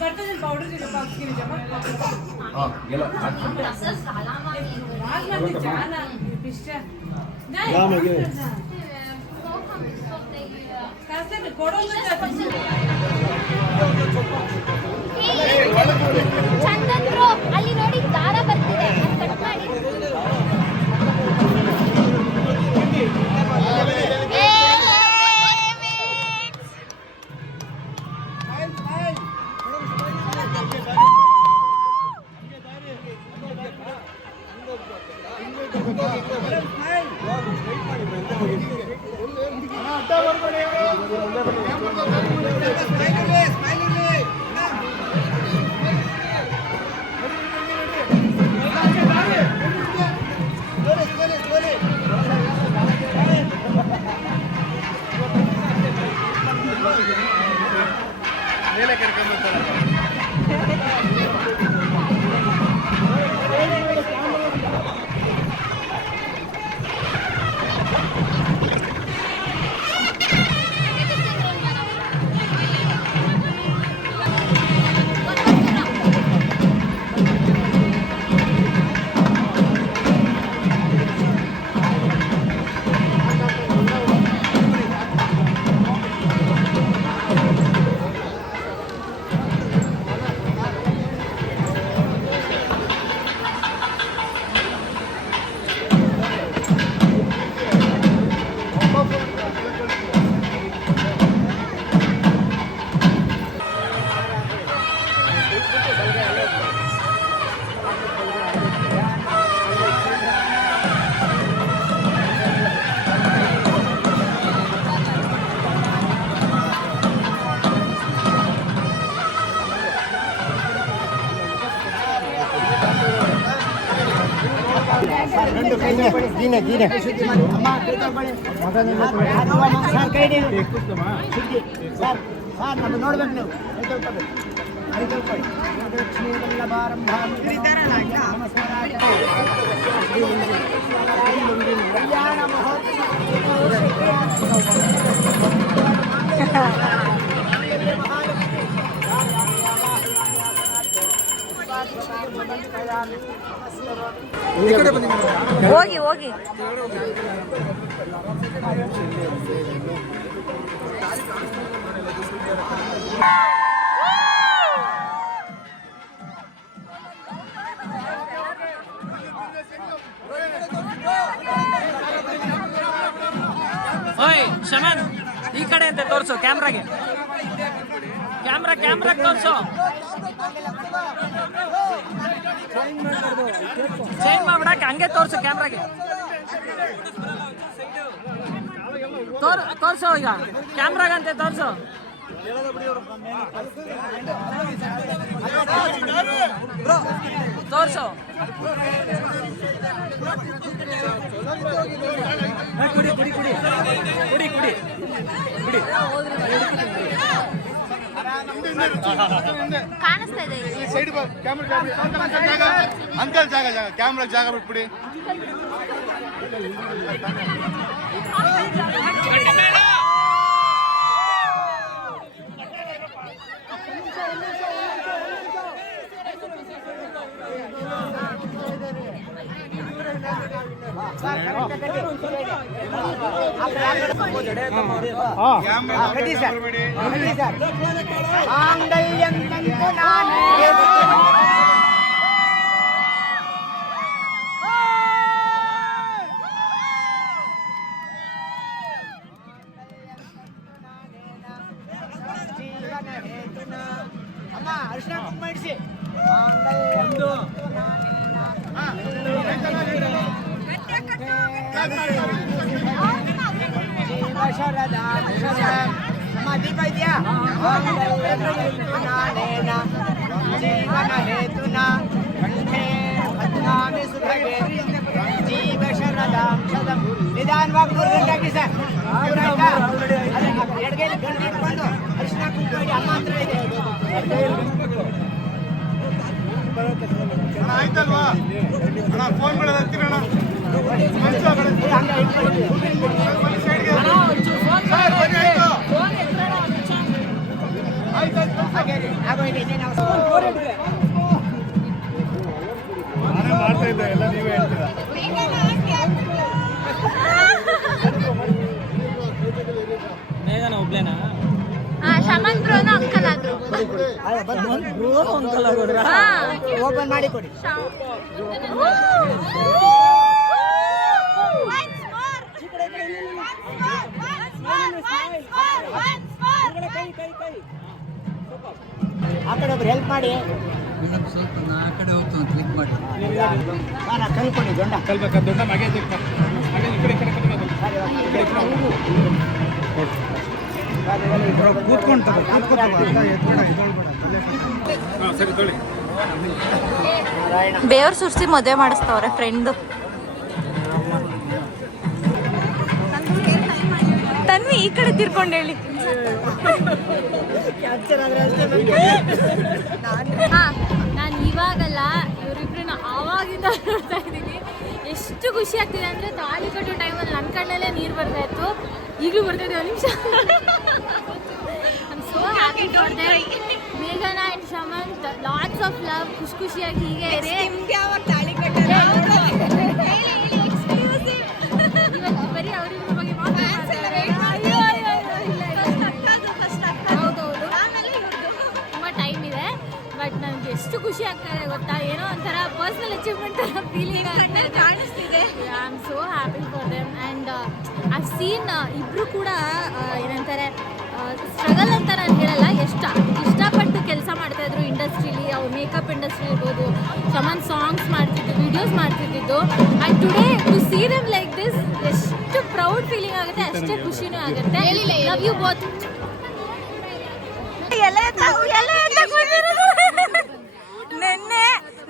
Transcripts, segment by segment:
बರ್ತದೆ powder ಜೊತೆ ಪಾಕಿನಿ ಜಮಾ ಹಾ ಎಲ್ಲ ರಾಜ್ಮಾ ಜಾನ ಪಿಷ್ಟ ನಮಗೆ ಕಾಸೆ ಕೊಡೋಲ್ಲ ಚಂದನ್ ಬ್ರೋ ಅಲ್ಲಿ ನೋಡಿ ದಾರ ಬರ್ತಿದೆ ಕಟ್ ಮಾಡಿ ಗೀನೆ ಗೀನೆ ಸರ್ ಸರ್ ನಮ್ಮ ನೋಡ್ಬೇಕು ನೀವು ಹೋಗಿ ಹೋಗಿ ಓಯ್ ಶಮನ್ ಈ ಕಡೆ ಅಂತ ತೋರ್ಸು ಕ್ಯಾಮ್ರಾಗೆ ಕ್ಯಾಮ್ರಾ ತೋರ್ಸು ಚೇಂಜ್ ಮಾಡ್ಬಿಡಕ್ಕೆ ಹಂಗೆ ತೋರ್ಸು ಕ್ಯಾಮ್ರಾಗೆ ತೋರ್ಸು ಈಗ ಕ್ಯಾಮ್ರಾಗಂತೆ ತೋರ್ಸು ತೋರ್ಸು ಕುಡಿ ಕುಡಿ ಕುಡಿ ಕುಡಿ ಕುಡಿ ಕುಡಿ ಕಾಣಿಸ್ತಾ ಇದೆ ಸೈಡ್ ಅಂಕಲ್ ಜಾಗ ಕ್ಯಾಮ್ರಾ ಜಾಗ ಬಿಟ್ಬಿಡಿ ಅಮ್ಮ ಅರ್ಶನ ಕುಂಕುಮ ಇಡಿಸಿ दीप ಇದೆಯಾ ಜೀವನ ಹೇತುನಾ ಕಂಠೆ ಪದ್ಮಾಮಿ ಸುಭಗೆ ಜೀವ ಶರದಾಂ ಶದಂ ನಿಧಾನವಾಗಿ 3 ಗಂಟೆ ಹಾಕಿ ಸರ್ ಎಡಗೈಲಿ ಗಂಟೆ ಇಟ್ಕೊಂಡು ಅರಿಶಿನ ಕುಂಕುಮ ಅಮ್ಮ ಹತ್ರ ಇದೆ ಆಯ್ತಲ್ವಾ ಫೋನ್ ಮಾಡೋದು ಹತ್ತಿರಣ ಆಯ್ತು ಆಗೋಯ್ತು ಇನ್ನೇನು ನಾನೇ ಮಾಡ್ತಾ ಇದ್ದೆ ಎಲ್ಲ ನೀವೇ ಹೇಳ್ತೀರಾ. ಮೇಘನ ಒಬ್ಳೇನಾ? ಶಮನ್ ಬ್ರೋನು ಅಂಕಲ್ ಆದ್ರು. ಅಂಕಲ್ ಆಗೋದ್ರ? ಓಪನ್ ಮಾಡಿ ಕೊಡಿ. ಆ ಕಡೆ ಒಬ್ರು ಹೆಲ್ಪ್ ಮಾಡಿ. ಸ್ವಲ್ಪ ನಾ ಆ ಕಡೆ ಹೋಗ್ತಾನೆ ಕ್ಲಿಕ್ ಮಾಡಿ. ಕಲ್ಕೊಡಿ ದೊಡ್ಡ ಕಲ್ಬೇಕಾ ದೊಡ್ಡ ಮಗೆ ಈ ಕಡೆ ಕೂತ್ಕೊಂಡು ಸರಿ ತೊಳಿ. ಬೇವ್ರ ಸುರ್ಸಿ ಮದುವೆ ಮಾಡಿಸ್ತವ್ರೆ ಫ್ರೆಂಡು. ತನ್ವಿ ಈ ಕಡೆ ತಿರ್ಕೊಂಡು ಹೇಳಿ. ನಾನು ಇವಾಗಲ್ಲ ಇವರಿಬ್ರನ್ನ ಆವಾಗಿಂದ ನೋಡ್ತಾ ಇದ್ದೀನಿ. ಎಷ್ಟು ಖುಷಿ ಆಗ್ತಿದೆ ಅಂದರೆ ತಾಳಿ ಕಟ್ಟೋ ಟೈಮಲ್ಲಿ ನನ್ನ ಕಣ್ಣಲ್ಲೇ ನೀರು ಬರ್ತಾ ಇತ್ತು. ಈಗಲೂ ಬರ್ತಾಯಿದೆ ಒಂದು ನಿಮಿಷ. I'm so happy for them. ಮೇಘನಾ and Shamanth lots of love. ಖುಷಿಯಾಗಿ ಹೀಗೆ ಇರಿ. ಇವತ್ತು ಬರೀ ಅವರಿಬ್ಬರ ಬಗ್ಗೆ ತುಂಬ ಟೈಮ್ ಇದೆ. ಬಟ್ ನನಗೆ ಎಷ್ಟು ಖುಷಿ ಆಗ್ತಾಯಿದೆ ಗೊತ್ತಾ, ಏನೋ ಒಂಥರ ಪರ್ಸ್ನಲ್ ಅಚೀವ್ಮೆಂಟ್ ಥರ ಫೀಲಿಂಗ್ ಕಾಣಿಸ್ತಿದೆ. I am so happy for them. And I've seen ಇಬ್ಬರು ಕೂಡ ಏನಂತಾರೆ ಸ್ಟ್ರಗಲ್ ಅಂತ ನಾನು ಹೇಳಲ್ಲ, ಇಷ್ಟಪಟ್ಟು ಕೆಲಸ ಮಾಡ್ತಾಯಿದ್ರು ಇಂಡಸ್ಟ್ರೀಲಿ. ಅವ್ರು ಮೇಕಪ್ ಇಂಡಸ್ಟ್ರಿ ಇರ್ಬೋದು, ಶಮನ್ ಸಾಂಗ್ಸ್ ಮಾಡ್ತಿದ್ದು, ವಿಡಿಯೋಸ್ ಮಾಡ್ತಿದ್ದು. And today to see them like this ಎಷ್ಟು ಪ್ರೌಡ್ ಫೀಲಿಂಗ್ ಆಗುತ್ತೆ, ಅಷ್ಟೇ ಖುಷಿನೂ ಆಗುತ್ತೆ. Love you both.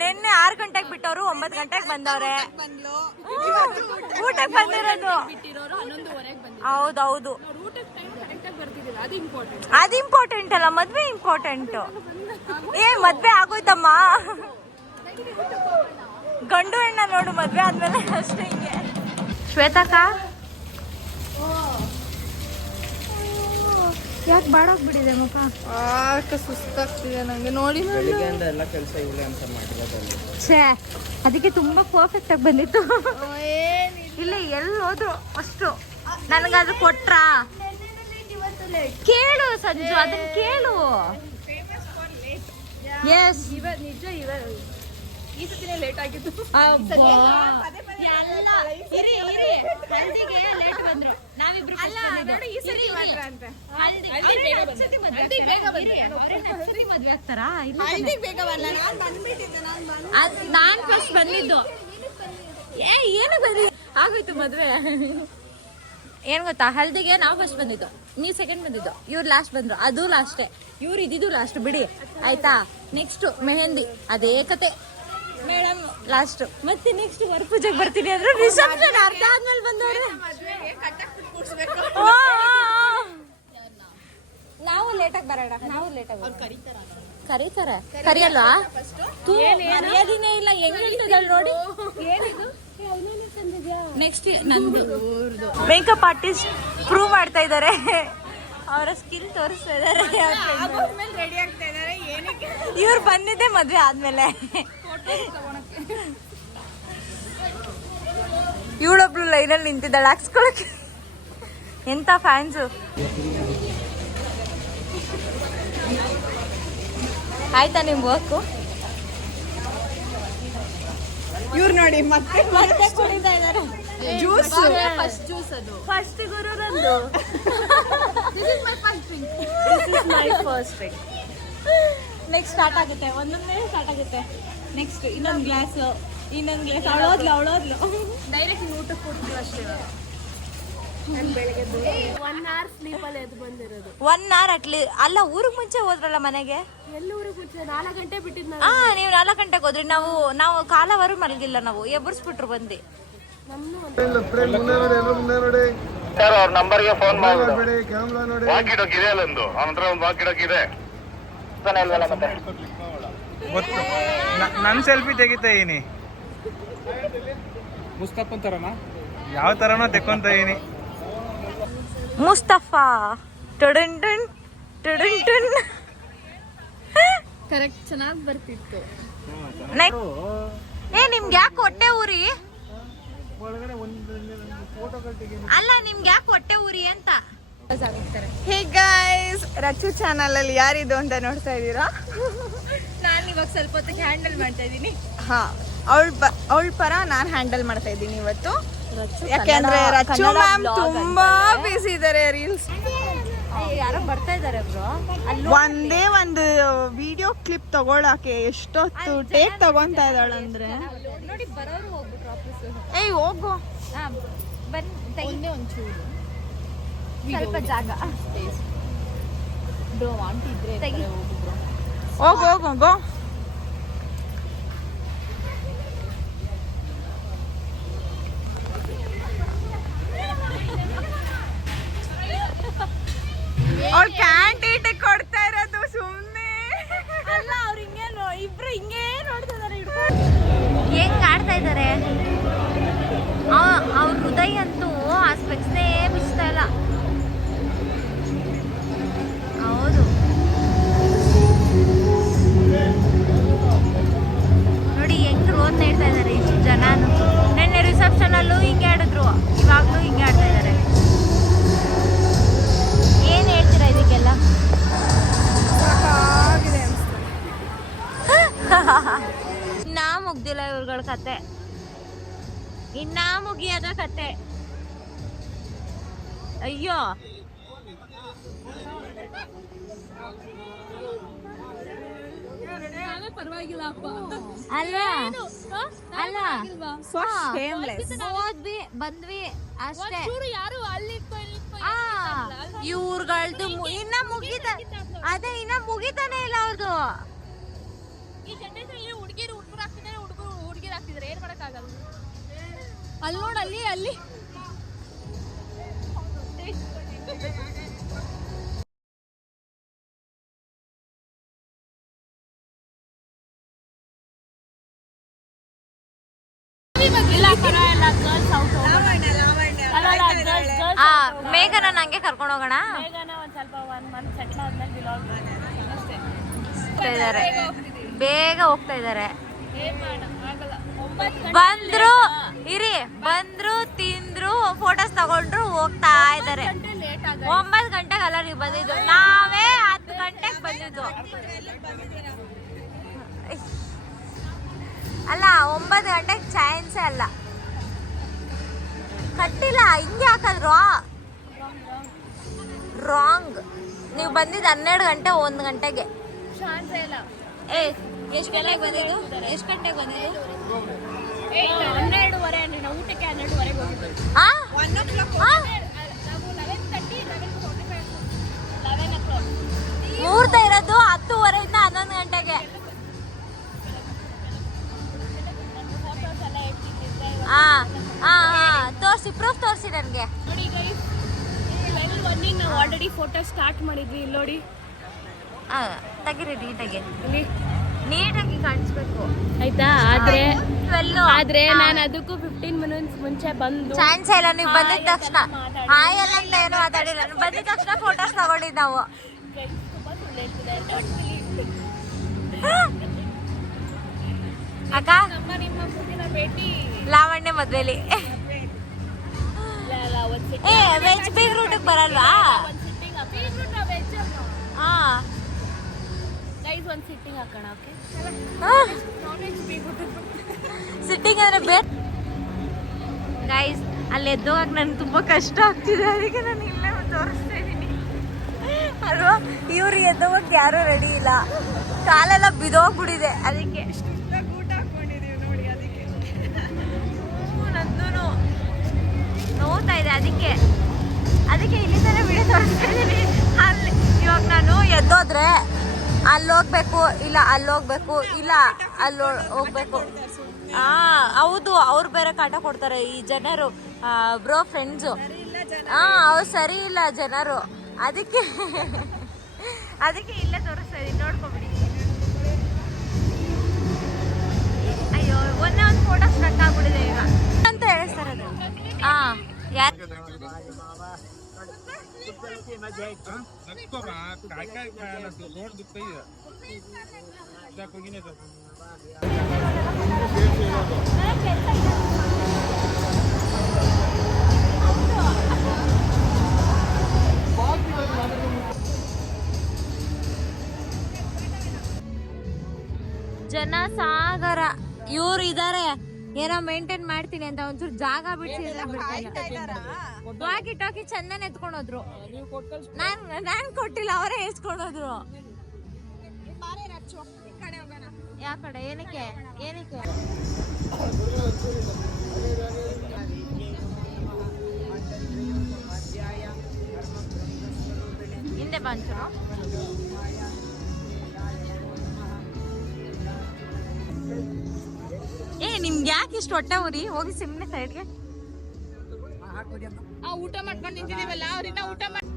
ನಿನ್ನೆ 6 ಗಂಟೆಗೆ ಬಿಟ್ಟವರು 9 ಗಂಟೆಗೆ ಬಂದವ್ರೆ. ಊಟಕ್ಕೆ ಬಂದಿರೋದು ಹೌದೌದು. ಅದು ಇಂಪಾರ್ಟೆಂಟ್ ಅಲ್ಲ, ಮದ್ವೆ ಇಂಪಾರ್ಟೆಂಟ್. ಮದ್ವೆ ಆಗೋಯ್ತಮ್ಮ, ಗಂಡು ಹೆಣ್ಣ ನೋಡು ಮದ್ವೆ ಆದ್ಮೇಲೆ ಅಷ್ಟೇ. ಹಿಂಗೆ ಶ್ವೇತಕ್ಕ ಯಾಕೆ ಬಾಡೋಗ್ಬಿಟ್ಟಿದೆ ಮುಖ? ಸುಸ್ತಾಗ್ತಿದೆ ನಂಗೆ ನೋಡಿ. ಬೆಳಿಗ್ಗೆಯಿಂದ ಎಲ್ಲ ಕೆಲಸ ಇಲ್ಲ ಅಂತ ಮಾಡಿರೋದಲ್ಲಿ. ಛೇ, ಅದಕ್ಕೆ ತುಂಬಾ ಪರ್ಫೆಕ್ಟ್ ಆಗಿ ಬಂದಿತ್ತು. ಇಲ್ಲ ಎಲ್ಲಿ ಹೋದ್ರು ಅಷ್ಟು ನನಗದು ಕೊಟ್ರ ಕೇಳು ಸಂಜು, ಅದನ್ನ ಕೇಳು. ಎಸ್ ನಿಜ, ಈ ಸತಿನೇ ಲೇಟ್ ಆಗಿತ್ತು. ಲೇಟ್ ಬಂದ್ರು, ನಾವಿಬ್ರು ಮದ್ವೆ ಆಗ್ತಾರಾ? ನಾನ್ ಫಸ್ಟ್ ಬಂದಿದ್ದು. ಏನು ಬರೀ ಆಗೋಯ್ತು ಮದ್ವೆ. ಏನ್ ಗೊತ್ತಾ, ಹಲ್ದಿಗೆ ನಾವು ಫಸ್ಟ್ ಬಂದಿದ್ದು, ನೀವು ಸೆಕೆಂಡ್ ಬಂದಿದ್ದು, ಇವ್ರು ಲಾಸ್ಟ್ ಬಂದ್ರು. ಅದು ಲಾಸ್ಟೇ, ಇವ್ರು ಇದ್ದಿದ್ದು ಲಾಸ್ಟ್ ಬಿಡಿ ಆಯ್ತಾ. ನೆಕ್ಸ್ಟ್ ಮೆಹಂದಿ, ಅದೇ ಕತೆ. Madam last. ಮತ್ತೆ ನೆಕ್ಸ್ಟ್ ವರ ಪೂಜೆಗೆ ಬರ್ತೀನಿ ಅಂದ್ರೆ ರಿಸೆಪ್ಷನ್ ಅರ್ಧ ಆದ್ಮೇಲೆ ಬಂದವ್ರೆ. ನಾವು ಲೇಟಾಗಿ ಬರೋಣ, ನಾವು ಲೇಟಾಗಿ ಕರೀತಾರೆ. ಕರಿಯಲ್ವಾ? ಮರ್ಯಾದಿನೇ ಇಲ್ಲ, ಹೆಂಗ್ ಹೇಳ್ತಿದ್ದಾಳೆ ನೋಡಿ. ನೆಕ್ಸ್ಟ್ ನಂದು ಮೇಕಪ್ ಆರ್ಟಿಸ್ಟ್ ಪ್ರೂವ್ ಮಾಡ್ತಾ ಇದ್ದಾರೆ, ಅವರ ಸ್ಕಿಲ್ ತೋರಿಸ್ತಾ ಇದ್ದಾರೆ. ಇವ್ರು ಬಂದಿದ್ದೆ ಮದ್ವೆ ಆದ್ಮೇಲೆ. ಇವಳೊಬ್ಳು ಲೈನಲ್ಲಿ ನಿಂತಿದ್ದಾಳೆ ಹಾಕ್ಸ್ಕೊಳಕ್ಕೆ. ಎಂತ ಫ್ಯಾನ್ಸು. ಆಯ್ತಾ ನಿಮ್ ವರ್ಕು? ಇವ್ರು ನೋಡಿ ಮತ್ತೆ ಕುಡಿತಾ ಇದ್ದಾರೆ. ಜ್ಯೂಸ್ ಫಸ್ಟ್ ಗುರುರಂದು. ನೆಕ್ಸ್ಟ್ ಸ್ಟಾರ್ಟ್ ಆಗುತ್ತೆ, ಒಂದೊಂದೇ ಸ್ಟಾರ್ಟ್ ಆಗುತ್ತೆ. ನೆಕ್ಸ್ಟ್ ಇನ್ನೊಂದು ಗ್ಲಾಸ್. ಅವಳೋದ್ಲು ಡೈರೆಕ್ಟ್ ಊಟಕ್ಕೆ ಕೊಡ್ತೀವಿ ಅಷ್ಟೇ. 1 hour ಸ್ಲೀಪಲ್ಲಿ ಎದ್ದು ಬಂದಿರೋದು. 1 hour ಅಟ್ಲೀಸ್ಟ್. ಅಲ್ಲ, ಊರಿಗೆ ಮುಂಚೆ ಹೋದ್ರಲ್ಲ ಮನೆಗೆ? ಎಲ್ಲಿ ಊರಿಗೆ ಮುಂಚೆ? 4 ಗಂಟೆ ಬಿಟ್ಟಿದ್ದು. ನೀವು 4 ಗಂಟೆಗೆ ಹೋದ್ರಿ. ನಾವು ಕಾಲವರು ಮಲಗಿಲ್ಲ, ನಾವು ಎಬ್ಬರಿಸ್ಬಿಟ್ರು ಬಂದು. ಸರ್ ಅವ್ರ ನಂಬರ್ಗೆ ಫೋನ್ ಮಾಡಿ. ವಾಕಿ ಡಾಕ್ ಇದೆ ಅಲ್ಲೊಂದು, ಅವನ ಹತ್ರ ಒಂದು ವಾಕಿ ಡಾಕ್ ಇದೆ. ಗೊತ್ತು, ನನ್ನ ಸೆಲ್ಫಿ ತೆಗಿತಾ ಇದೀನಿ. ಮುಸ್ತಫನ್ ತರನ ಯಾವ ತರನೋ ತೆಕ್ಕೊಂತ ಇದೀನಿ. ಮುಸ್ತಫಾ ಟುಡುನ್ ಟುನ್ ಟುಡುನ್ ಟುನ್. ಕರೆಕ್ಟ್ ಚೆನ್ನಾಗಿ ಬರ್ತಿತ್ತು. ನಿಮ್ಗೆ ಯಾಕೆ ಹೊಟ್ಟೆ ಊರಿ? ಅಲ್ಲ ನಿಮ್ಗೆ ಯಾಕೆ ಹೊಟ್ಟೆ ಊರಿ ಅಂತ. ಹೇ ಗೈಸ್, ರಚು ಚಾನಲ್ ಅಲ್ಲಿ ಯಾರಿದು ಅಂತ ನೋಡ್ತಾ ಇದ್ದೀರಾ? ನಾನು ಇವಾಗ ಸ್ವಲ್ಪ ಹೊತ್ತಿಗೆ ಹ್ಯಾಂಡಲ್ ಮಾಡ್ತಾ ಇದ್ದೀನಿ. ಹಾ, ಅವಳ ಪರ ನಾನು ಹ್ಯಾಂಡಲ್ ಮಾಡ್ತಾ ಇದ್ದೀನಿ ಇವತ್ತು. ಯಾಕೆಂದ್ರೆ ರಚು ಮ್ಯಾಮ್ ತುಂಬಾ ಬಿಸಿ ಇದಾರೆ. ರೀಲ್ಸ್ ಯಾರೋ ಬರ್ತಾ ಇದಾರೆ ಬ್ರೋ. ಒಂದೇ ಒಂದು ವಿಡಿಯೋ ಕ್ಲಿಪ್ ತಗೊಳಕ್ಕೆ ಎಷ್ಟೊತ್ತು ಟೇಕ್ ತಗೊಂತಾ ಇದ್ದಾಳಂದ್ರೆ ನೋಡಿ, ಬರೋರು ಹೋಗ್ಬಿಟ್ರು ವಾಪಸ್. ಏಯ್ ಹೋಗು, ಬನ್ನಿ ಒಂಚೂರು ಸ್ವಲ್ಪ ಜಾಗ ಬ್ರೋ. ಆಂಟಿ ಇದ್ರೆ ಹೋಗು ಹೋಗು ಗೋ. ಅವ್ಳು ಕ್ಯಾಂಡಿಡೇಟ್ ಕೊಡ್ತಾ ಇರೋದು ಸುಮ್ಮನೆ ಅಲ್ಲ. ಅವ್ರು ಹಿಂಗೆ ಇಬ್ರು ಹಿಂಗೆ ನೋಡ್ತಾ ಇದಾರೆ, ಹೆಂಗ್ ಆಡ್ತಾ ಇದಾರೆ. ಅವ್ರ ಹೃದಯ ಅಂತೂ ಆ ಸ್ಪೆಕ್ಸ್ನೇ ಬಿಚ್ತಾ ಇಲ್ಲ. ಹೌದು ನೋಡಿ ಹೆಂಗ್ ರೋದ್ ನೀಡ್ತಾ ಇದಾರೆ ಇಷ್ಟು ಜನನು. ನೆನ್ನೆ ರಿಸೆಪ್ಷನ್ ಅಲ್ಲೂ ಹಿಂಗೆ ಆಡಿದ್ರು, ಇವಾಗ್ಲೂ ಹಿಂಗೆ ಆಡ್ತಾ ಇದಾರೆ. ಏನ್ ಹೇಳ್ತೀರಾ ಇದಕ್ಕೆಲ್ಲ? ಇನ್ನ ಮುಗ್ದಿಲ್ಲ ಇವ್ರಗಳ ಕತೆ, ಇನ್ನ ಮುಗಿಯದ ಕತೆ. ಅಯ್ಯೋ, ಅಲ್ಲ ಅಲ್ಲ, ಹೋದ್ವಿ ಬಂದ್ವಿ ಅಷ್ಟೇ. ಇವ್ರಗಳ್ದು ಇನ್ನ ಮುಗಿತ, ಅದೇ ಇನ್ನ ಮುಗಿತಾನೆ ಇಲ್ಲ ಅವ್ರದ್ದು. ಹುಡುಗಿರು ಹುಡುಗರು ಆಗ್ತಿದ್ದಾರೆ, ಹುಡುಗರು ಹುಡುಗಿರು ಆಗ್ತಿದ್ದಾರೆ, ಏನ್ ಮಾಡಕ್ಕಾಗಲ್ಲ. ಅಲ್ಲಿ ನೋಡ, ಅಲ್ಲಿ ಅಲ್ಲಿ ಮೇಘನ ನಂಗೆ ಕರ್ಕೊಂಡು ಹೋಗೋಣ. ಬೇಗ ಹೋಗ್ತಾ ಇದಾರೆ. ಬಂದ್ರು ಇರಿ, ಬಂದ್ರು ತಿಂದ್ರು ಫೋಟೋಸ್ ತಗೊಂಡ್ರು ಹೋಗ್ತಾ ಇದಾರೆ. 9 ಗಂಟೆಗೆ ಅಲ್ಲ ನೀವು ಬಂದಿದ್ದು, ನಾವೇ 10 ಗಂಟೆಗೆ ಬಂದಿದ್ದು. ಅಲ್ಲ 9 ಗಂಟೆಗೆ ಚಾನ್ಸೇ ಅಲ್ಲ. ಕಟ್ಟಿಲ್ಲ, ಹಿಂಗೆ ಹಾಕಿದ್ರು ರಾಂಗ್. ನೀವು ಬಂದಿದ್ದು 12 ಗಂಟೆ 1 ಗಂಟೆಗೆ. ಏ ಎಷ್ಟು ಗಂಟೆಗೆ ಬಂದಿದ್ದು? ಎಷ್ಟು ಗಂಟೆಗೆ ಬಂದಿದ್ದು? 12:30 ಅಂದ್ರೆ ನಾವು ಊಟಕ್ಕೆ 12:30 ಹೋಗಿದ್ದು. ಮುಹೂರ್ತ ಇರೋದು 10:30 ಇಂದ 11 ಗಂಟೆಗೆ. ತೋರಿಸಿ, ಪ್ರೂಫ್ ತೋರಿಸಿ ನನಗೆ. ನೋಡಿ ಗೈಸ್, 12:01 ನಾವು ಆಲ್ರೆಡಿ ಫೋಟೋ ಸ್ಟಾರ್ಟ್ ಮಾಡಿದ್ವಿ. ಇಲ್ಲಿ ನೋಡಿ, ತೆಗಿರಿ ನೀಟಾಗಿ, ನೀಟಾಗಿ ಕಾಣಿಸ್ಬೇಕು ಆಯ್ತಾ. ಆದ್ರೆ ನಾನು ಅದಕ್ಕೂ 15 ಮಿನಿಟ್ಸ್ ಮುಂಚೆ ಬಂದು ಚಾನ್ಸ್ ಇಲ್ಲ. ನೀವು ಬಂದಿದ ತಕ್ಷಣ ಹಾಯ್ ಎಲ್ಲ ಅಂತ ಏನು ಮಾತಾಡಿಲ್ಲ. ಬಂದಿದ ತಕ್ಷಣ ಫೋಟೋಸ್ ತಗೊಂಡಿದ್ದು ನಾವು. ಅಕ್ಕ, ಲಾವಣ್ಯ ಮದ್ವೆಲಿ ವೆಜ್ ಬೀಗ್ ರೂಟಿಗೆ ಬರಲ್ವಾ? ಹಾ ಒಂದು ಸಿಟ್ಟಿಂಗ್ ಹಾಕೋಣ. ಓಕೆ, ಸಿಟ್ಟಿಂಗ್ ಅಂದ್ರೆ ಬೇರೆ ಗೈಸ್. ಅಲ್ಲಿ ಎದ್ದೋಗಕ್ಕೆ ನನಗೆ ತುಂಬ ಕಷ್ಟ ಆಗ್ತಿದೆ, ಅದಕ್ಕೆ ನಾನು ಇಲ್ಲೇ ತೋರಿಸ್ತಾ ಇದ್ದೀನಿ ಅಲ್ವಾ. ಇವ್ರು ಎದ್ದೋಗಕ್ಕೆ ಯಾರೂ ರೆಡಿ ಇಲ್ಲ, ಕಾಲೆಲ್ಲ ಬಿದೋಗ್ಬಿಟ್ಟಿದೆ. ಅದಕ್ಕೆ ಊಟ ಹಾಕೊಂಡಿದೀವಿ ನೋಡಿ, ಅದಕ್ಕೆ ನಂದು ನೋವ್ತಾ ಇದೆ. ಅದಕ್ಕೆ ಇಲ್ಲಿ ತಾನೇ ವಿಡಿಯೋ ತೋರಿಸ್ತಾ ಇದ್ದೀನಿ. ಅಲ್ಲಿ ಇವಾಗ ನಾನು ಎದ್ದೋದ್ರೆ ಅಲ್ಲಿ ಹೋಗ್ಬೇಕು, ಇಲ್ಲ ಅಲ್ಲಿ ಹೋಗ್ಬೇಕು, ಇಲ್ಲ ಅಲ್ಲಿ ಹೋಗ್ಬೇಕು. ಹೌದು, ಅವ್ರು ಬೇರೆ ಕಾಟ ಕೊಡ್ತಾರೆ ಈ ಜನರು, ಬ್ರೋ ಫ್ರೆಂಡ್ಸು. ಅವ್ರು ಸರಿ ಇಲ್ಲ ಜನರು. ಅದಕ್ಕೆ ಇಲ್ಲೇ ತೋರಿಸ್ತಾ ಇದೀನಿ, ನೋಡ್ಕೊಬಿಡಿ. ಅಯ್ಯೋ, ಒಂದೇ ಒಂದು ಫೋಟೋ ಸ್ಟ್ರಕ್ ಆಗ್ಬಿಟ್ಟಿದೆ ಈಗ ಅಂತ ಹೇಳಿಸ್ತಾರೆ ಅದು. ಯಾರು मजा येतो काय काय खायला रोड दुखतंय कोणी नाही ಜನ ಸಾಗರ ಇವ್ರು ಇದಾರೆ ಏನೋ ಮೇಂಟೈನ್ ಮಾಡ್ತೀನಿ ಅಂತ ಒಂಚೂರು ಜಾಗ ವಾಕಿ ಟಾಕಿ ಚಂದನ ಎತ್ಕೊಂಡೋದ್ರು ನಾನ್ ಕೊಟ್ಟಿಲ್ಲ ಅವರೇ ಎತ್ಕೊಂಡೋದ್ರು ಯಾವ ಕಡೆ ಏನಕ್ಕೆ ಏನಕ್ಕೆ ಹಿಂದೆ ಬಂಚರು ನಿಮ್ಗೆ ಯಾಕೆ ಇಷ್ಟು ಹೊಟ್ಟೆ ಉರಿ ಹೋಗಿ ಸುಮ್ಮನೆ ಸೈಡ್ಗೆ ಊಟ ಮಾಡ್ಕೊಂಡು ನಿಂತಿದೀವಲ್ಲ ಅವ್ರಿನ್ನ ಊಟ ಮಾಡಿ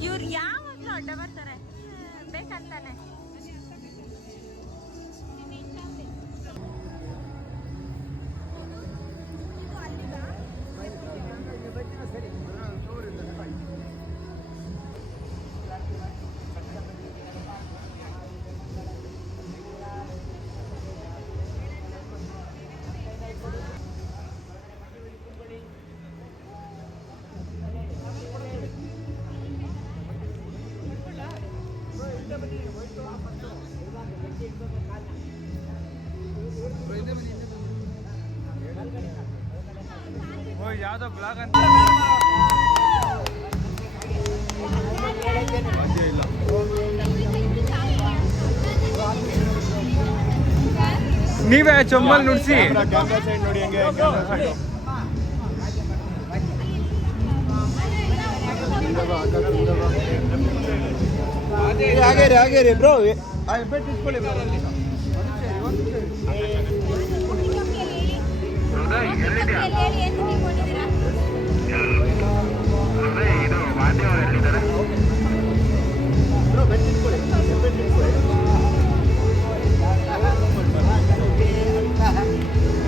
ಇವ್ರು ಯಾವಾಗ್ಲೂ ಅಡ್ಡ ಬರ್ತಾರೆ ಬೇಕಂತಾನೆ ಯಾವ್ದೋ ಬ್ಲಾಗ್ ಅಂತ ನೀವೇ ಚೊಮ್ಮಲ್ ನುಡ್ಸಿ ಕ್ಯಾಮ್ರಾ ಸೈಡ್ ನೋಡಿ ಹೆಂಗೆ ಹಾಗೆ ರೀ ಬ್ರೋ ಇಟ್ಕೊಳ್ಳಿ ಬ್ರೋ ಇದು ಮಾಧ್ಯಮರು ಎಲ್ಲಿದ್ದಾರೆ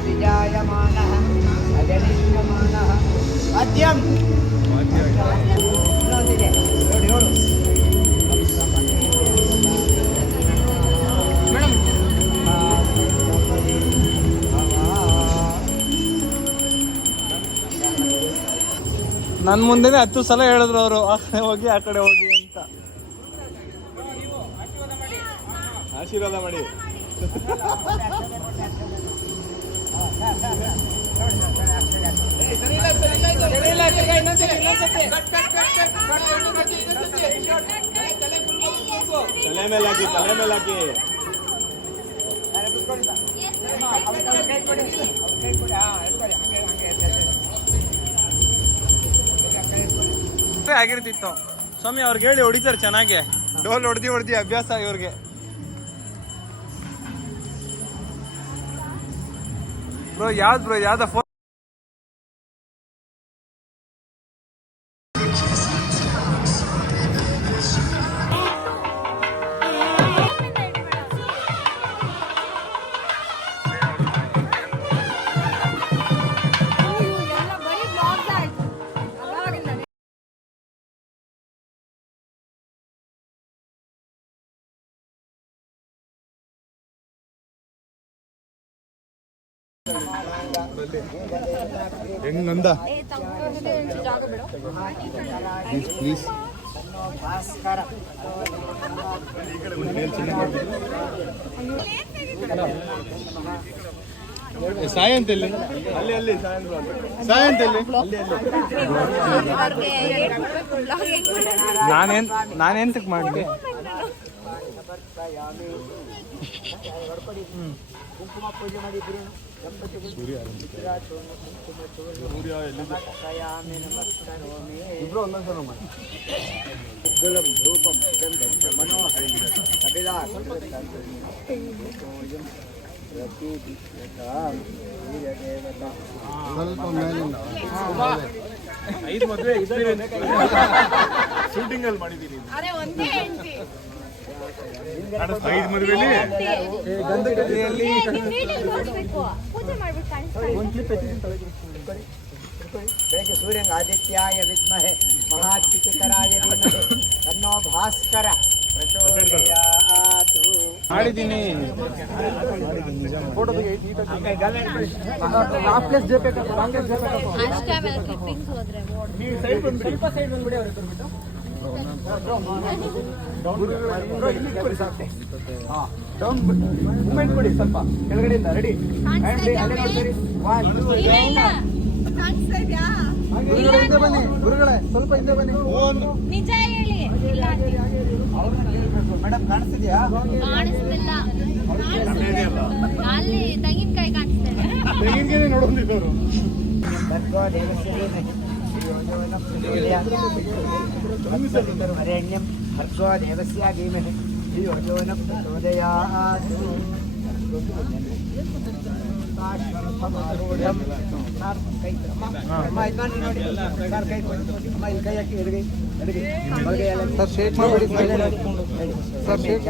विजायमानः अजनिष्यमानः मध्यम ಇನ್ನೊಂದಿದೆ ನೋಡಿ ನೋಡು ಮೇಡಮ್ ನನ್ನ ಮುಂದೆನೆ 10 ಸಲ ಹೇಳಿದ್ರು ಅವರು ಆ ಕಡೆ ಹೋಗಿ ಆ ಕಡೆ ಹೋಗಿ ಅಂತ ಆಶೀರ್ವಾದ ಮಾಡಿ ತಲೆ ಮೇಲೆ ಹಾಕಿ ಆಗಿರ್ತಿತ್ತು ಸ್ವಾಮಿ ಅವ್ರಿಗೆ ಹೇಳಿ ಹೊಡಿತಾರೆ ಚೆನ್ನಾಗಿ ಡೋಲ್ ಹೊಡ್ದಿ ಅಭ್ಯಾಸ ಇವ್ರಿಗೆ ಬ್ರೋ ಯಾವ್ದ ಫೋನ್ ಹೆಂಗಂದ ಪ್ಲೀಸ್ ಸಾಯ ಅಂತ ಅಲ್ಲಿ ಸಾಯ ಅಂತ ನಾನೆಂತಕ್ ಮಾಡಿದೆ ಕುಂಕುಮ ಪೂಜೆ ಮಾಡಿದ್ರು ಸೂರ್ಯ ಇಬ್ರು ಒಂದೊಂದ್ಸಲ ಮಾಡಿ ಉಜ್ವಲಂ ರೂಪಂ ಚಂದಂ ಮನೋಹರ ಕಪಿಲಾ ಸ್ವಲ್ಪ ಮೇಲಿಂದ 5 ಮದುವೆ ಶೂಟಿಂಗ್ ಅಲ್ಲಿ ಮಾಡಿದೀನಿ. ಅರೆ ಒಂದೇ ಹೆಂಡತಿ 5 ಮದುವೆಲಿ ಪೂಜೆ ಮಾಡ್ಬಿಟ್ಟು ಕಾಣಿಸ್ತಾ ಬೆಳಗ್ಗೆ ಸೂರ್ಯಂಗ ಆದಿತ್ಯಾಯ ವಿದ್ಮಹೆ ಮಹಾದ್ಯುತಿಕರಾಯ ಧೀಮಹಿ ತನ್ನೋ ಭಾಸ್ಕರ ಪ್ರಚೋದಯಾತು. ಮಾಡಿದ್ದೀನಿ. ಅಷ್ಟೇ ಆಮೇಲೆ ಕ್ಲಿಪ್ಪಿಂಗ್ಸ್ ಹೋದ್ರೆ ಮೂಮೆಂಟ್ ಕೊಡಿ ಸ್ವಲ್ಪ ಕೆಳಗಡೆಯಿಂದ. ರೆಡಿ ಕಾಣಿಸ್ತಾ ಇದ್ಯಾ? ಹಿಂದೆ ಬನ್ನಿ ಗುರುಗಳೇ, ಸ್ವಲ್ಪ ಹಿಂದೆ ಬನ್ನಿ. ನಿಜ ಹೇಳಿ. ಮೇಡಮ್ ಕಾಣಿಸ್ತಿದ್ಯಾ? ಕಾಣಿಸ್ತಿಲ್ಲ. ಅಲ್ಲಿ ತೆಂಗಿನಕಾಯಿ ಕಾಣಿಸ್ತಾ ಇದೆ. ತೆಂಗಿನಕಾಯಿ ನೋಡೋದಿದ್ದವರು. ಭರ್ಗೋ ದೇವಸ್ಯ ಧೀಮಹಿ ಧಿಯೋ ಯೋ ನಃ ಪ್ರಚೋದಯಾತ್. ವರೆಣ್ಯಂ ಭರ್ಗೋ ದೇವಸ್ಯ ಧೀಮಹಿ ಧಿಯೋ ಯೋ ನಃ ಪ್ರಚೋದಯಾತ್. ಸರ್ ಶೇಕ್ ಮಾಡಬೇಡಿ ಸರ್. ಶೇಕ್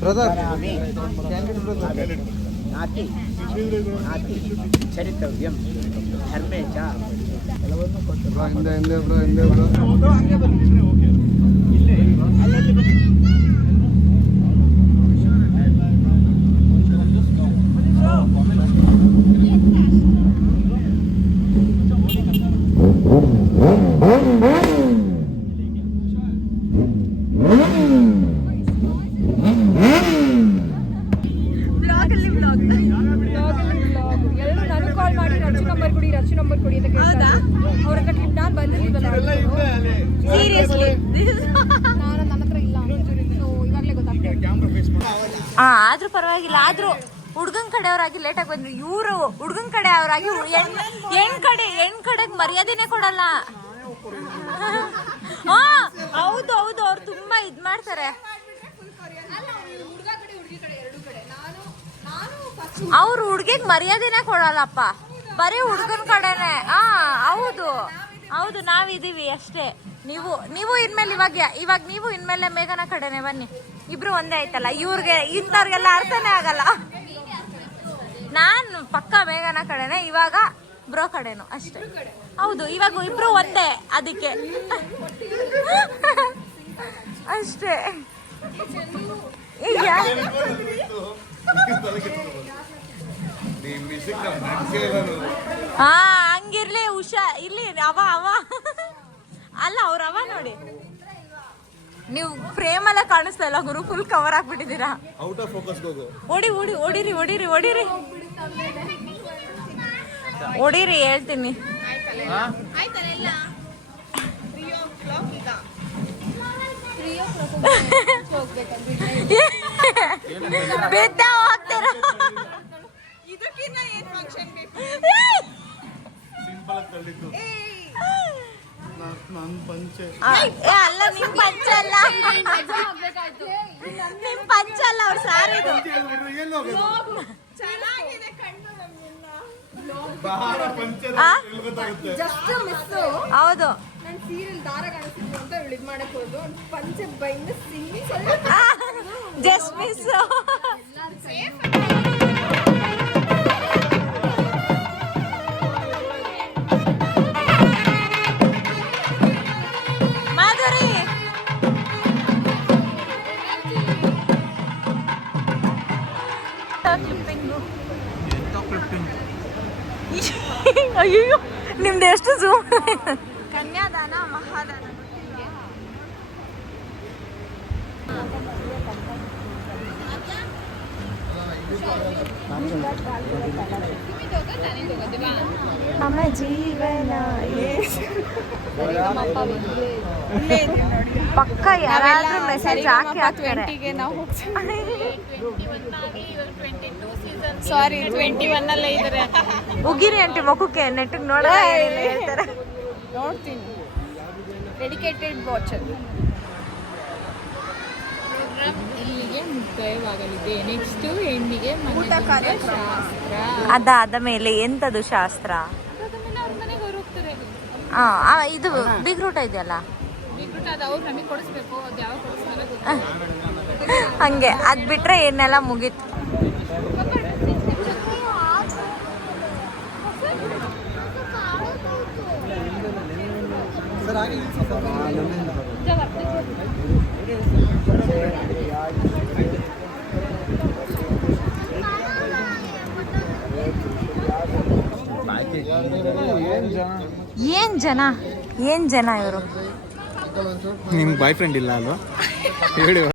ಬ್ರದರ್ ನಾತಿ ನಾತಿ ಚರಿತವ್ಯಂ ಧರ್ಮೇ ಚ ಎಲ್ಲವನ್ನು ಕೊಟ್ಟು ಹಿಂದೆ ಹಿಂದೆ ಬ್ರೋ ಹಿಂದೆ ಬ್ರೋ ಹಂಗೆ ಬನ್ನಿ. ಎಲ್ಲರೂ ನನಗೆ ಕಾಲ್ ಮಾಡಿ ರಚು ನಂಬರ್ ಕೊಡಿ ಅಂತ ಕೇಳ್ತಾ ಅವ್ರ ಹತ್ರ ಕ್ಲಿಪ್ ನಾನು ಬಂದಿರ್ಲಿಲ್ಲ. ಸೀರಿಯಸ್ಲಿ ನಾನು ನನ್ನ ಹತ್ರ ಇಲ್ಲ. ಸೊ ಇವಾಗಲೇ ಗೊತ್ತಾಗ್ತದೆ. ಆದ್ರೂ ಪರವಾಗಿಲ್ಲ. ಆದ್ರೂ ಹುಡ್ಗನ್ ಕಡೆಯವರಾಗಿ ಲೇಟಾಗಿ ಬಂದ್ರು. ಇವರು ಹುಡ್ಗನ್ ಕಡೆಯವರಾಗಿ ಹೆಣ್ ಕಡೆಗೆ ಮರ್ಯಾದೆನೆ ಕೊಡಲ್ಲ. ಹಾ ಹೌದು ಹೌದು, ಅವ್ರು ತುಂಬಾ ಇದ್ ಮಾಡ್ತಾರೆ. ಅವ್ರು ಹುಡ್ಗಿಗ್ ಮರ್ಯಾದೆನೆ ಕೊಡಲ್ಲಪ್ಪ, ಬರೀ ಹುಡ್ಗನ್ ಕಡೆನೆ. ಹೌದು ಹೌದು, ನಾವಿದೀವಿ ಅಷ್ಟೇ. ನೀವು ಇನ್ಮೇಲೆ ಇವಾಗ ನೀವು ಇನ್ಮೇಲೆ ಮೇಘನ ಕಡೆನೆ ಬನ್ನಿ. ಇಬ್ರು ಒಂದೇ ಆಯ್ತಲ್ಲ. ಇವ್ರಿಗೆ ಇಂಥವ್ರಿಗೆಲ್ಲ ಅರ್ಥನೇ ಆಗಲ್ಲ. ನಾನು ಪಕ್ಕ ಮೇಘನ ಕಡೆನೆ, ಇವಾಗ ಬ್ರೋ ಕಡೆನು ಅಷ್ಟೇ. ಹೌದು, ಇವಾಗ ಇಬ್ರು ಒಂದೇ, ಅದಕ್ಕೆ ಅಷ್ಟೇ. ಈಗ ಹಂಗಿರ್ಲಿ. ಉಷಾ ಇಲ್ಲಿ ಅವ ಅಲ್ಲ, ಅವ್ರ ಅವ ನೋಡಿ. ನೀವು ಫ್ರೇಮ್ ಎಲ್ಲ ಕಾಣಿಸ್ತಾ ಇಲ್ಲ ಗುರು, ಫುಲ್ ಕವರ್ ಹಾಕ್ಬಿಟ್ಟಿದ್ದೀರಾ. ಔಟ್ ಆಫ್ ಫೋಕಸ್ ಹೋಗು. ಹೊಡೀರಿ ಹೇಳ್ತೀನಿ. ಬಿದ್ದ ಹೋಗ್ತೀರ. ಇದಕ್ಕಿನ್ನ ಏನ್ ಫಂಕ್ಷನ್ ಬೇಕು? ಸಿಂಪಲ್ ಆಗಿ ತಳ್ಳಿದ್ದು. ನನ್ನ ಪಂಚೆ ಅಲ್ಲ, ನಿಮ್ ಪಂಚ ಅಲ್ಲ, ನಿಮ್ ಪಂಚ ಅಲ್ಲ, ಅವ್ರ ಸಾರಿದು. ಚೆನ್ನಾಗಿದೆ ಕಣ್ಣು ನಮ್ಮಿಂದ. Just miss. ಹೌದು, ನಾನು ಸೀರಿಯಲ್ ದಾರ ಕಾಣಿಸ್ತಿದ್ರು ಅಂತ ಇದ್ ಮಾಡಕ್ ಹೋದ್ರು. ಪಂಚೆ ಬೈಂದ ಸಿಂಗಿ ಜಸ್ಟ್ ಮಿಸ್. ಮಾಧುರಿ ಅಯ್ಯೋ, ನಿಮ್ದು ಎಷ್ಟು ಝೂಮ್. ಕನ್ಯಾದಾನ ಮಹಾದಾನ. ನಮ್ಮ ಜೀವನ ಪಕ್ಕ ಯಾರಾದ್ರೂ ಮೆಸೇಜ್ ಹಾಕಿ ಹಾಕ್ತಾರೆ. ನಾವು ಸಾರಿ 21 ಅಲ್ಲೇ ಇದ್ದಾರೆ. ಉಗಿರಿ ಅಂಟಿ ಮುಖಕ್ಕೆ, ನೆಟ್ಟಿಗೆ ನೋಡೋಣ ಹೇಳ್ತಾರೆ. ನೋಡ್ತೀನಿ. Dedicated watcher. ಪ್ರೋಗ್ರಾಮ್ ಇಲ್ಲಿಗೆ ಮುಕ್ತಾಯವಾಗಲಿದೆ. ನೆಕ್ಸ್ಟ್ ಹೆಣ್ಣಿಗೆ ಊಟ ಕಾರ್ಯಕ್ರಮ. ಶಾಸ್ತ್ರ. ಅದಾದ ಮೇಲೆ ಎಂತದು ಶಾಸ್ತ್ರ? ಅದಾದ್ಮೇಲೆ ಅವ್ರ ಮನೆಗೆ ಅವ್ರು ಹೋಗ್ತಾರೆ. ಇದು ಬೀಗ್ರೂಟ ಇದೆಯಲ್ಲ ಬಿಟ್ಬಿಟ್ಟು ಅದು ಅವ್ರು ನಮಗೆ ಕೊಡಿಸ್ಬೇಕು. ಅದು ಯಾವಾಗ ಕೊಡಿಸ್ತಾರೆ ಗೊತ್ತಿಲ್ಲ. ಹಂಗೆ ಅದ್ ಬಿಟ್ರೆ ಏನೆಲ್ಲ ಮುಗೀತು. ಏನ್ ಜನ ಇವರು. ನಿಮ್ಗೆ ಬಾಯ್ ಫ್ರೆಂಡ್ ಇಲ್ಲ ಅಲ್ವಾ? ಹೇಳಿ.